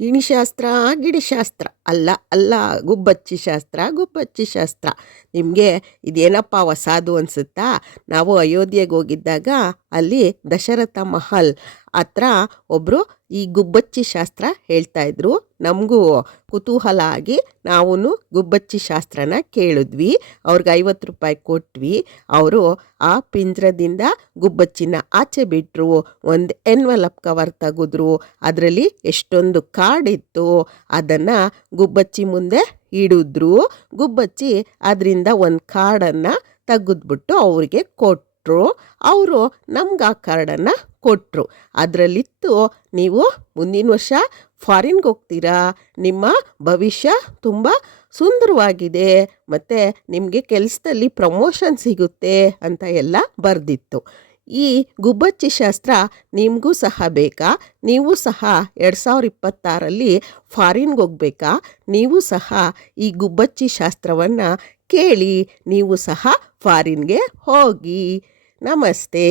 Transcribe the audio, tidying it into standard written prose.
ಗಿಣಿಶಾಸ್ತ್ರ ಗಿಣಿಶಾಸ್ತ್ರ ಅಲ್ಲ ಅಲ್ಲ, ಗುಬ್ಬಚ್ಚಿ ಶಾಸ್ತ್ರ ಗುಬ್ಬಚ್ಚಿ ಶಾಸ್ತ್ರ. ನಿಮಗೆ ಇದೇನಪ್ಪ ಹೊಸಾದು ಅನಿಸುತ್ತಾ? ನಾವು ಅಯೋಧ್ಯೆಗೆ ಹೋಗಿದ್ದಾಗ ಅಲ್ಲಿ ದಶರಥ ಮಹಲ್ ಹತ್ರ ಒಬ್ಬರು ಈ ಗುಬ್ಬಚ್ಚಿ ಶಾಸ್ತ್ರ ಹೇಳ್ತಾಯಿದ್ರು. ನಮಗೂ ಕುತೂಹಲ ಆಗಿ ನಾವು ಗುಬ್ಬಚ್ಚಿ ಶಾಸ್ತ್ರನ ಕೇಳಿದ್ವಿ. ಅವ್ರಿಗೆ 50 ರೂಪಾಯಿ ಕೊಟ್ವಿ. ಅವರು ಆ ಪಿಂಜರದಿಂದ ಗುಬ್ಬಚ್ಚಿನ ಆಚೆ ಬಿಟ್ಟರು. ಒಂದು ಎನ್ವಲಪ್ ಕವರ್ ತೆಗೆದ್ರು. ಅದರಲ್ಲಿ ಎಷ್ಟೊಂದು ಕಾರ್ಡ್ ಇತ್ತು. ಅದನ್ನು ಗುಬ್ಬಚ್ಚಿ ಮುಂದೆ ಇಡಿದ್ರು. ಗುಬ್ಬಚ್ಚಿ ಅದರಿಂದ ಒಂದು ಕಾರ್ಡನ್ನು ತೆಗೆದ್ಬಿಟ್ಟು ಅವ್ರಿಗೆ ಕೊಟ್ಟರು. ಅವರು ನಮ್ಗೆ ಆ ಕಾರ್ಡನ್ನು ಕೊಟ್ಟರು. ಅದರಲ್ಲಿತ್ತು, ನೀವು ಮುಂದಿನ ವರ್ಷ ಫಾರಿನ್ಗೆ ಹೋಗ್ತೀರಾ, ನಿಮ್ಮ ಭವಿಷ್ಯ ತುಂಬ ಸುಂದರವಾಗಿದೆ, ಮತ್ತು ನಿಮಗೆ ಕೆಲಸದಲ್ಲಿ ಪ್ರಮೋಷನ್ ಸಿಗುತ್ತೆ ಅಂತ ಎಲ್ಲ ಬರೆದಿತ್ತು. ಈ ಗುಬ್ಬಚ್ಚಿ ಶಾಸ್ತ್ರ ನಿಮಗೂ ಸಹ ಬೇಕಾ? ನೀವು ಸಹ 2026ರಲ್ಲಿ ಫಾರಿನ್ಗೆ ಹೋಗ್ಬೇಕಾ? ನೀವು ಸಹ ಈ ಗುಬ್ಬಚ್ಚಿ ಶಾಸ್ತ್ರವನ್ನು ಕೇಳಿ ನೀವು ಸಹ ಫಾರಿನ್ಗೆ ಹೋಗಿ. ನಮಸ್ತೆ.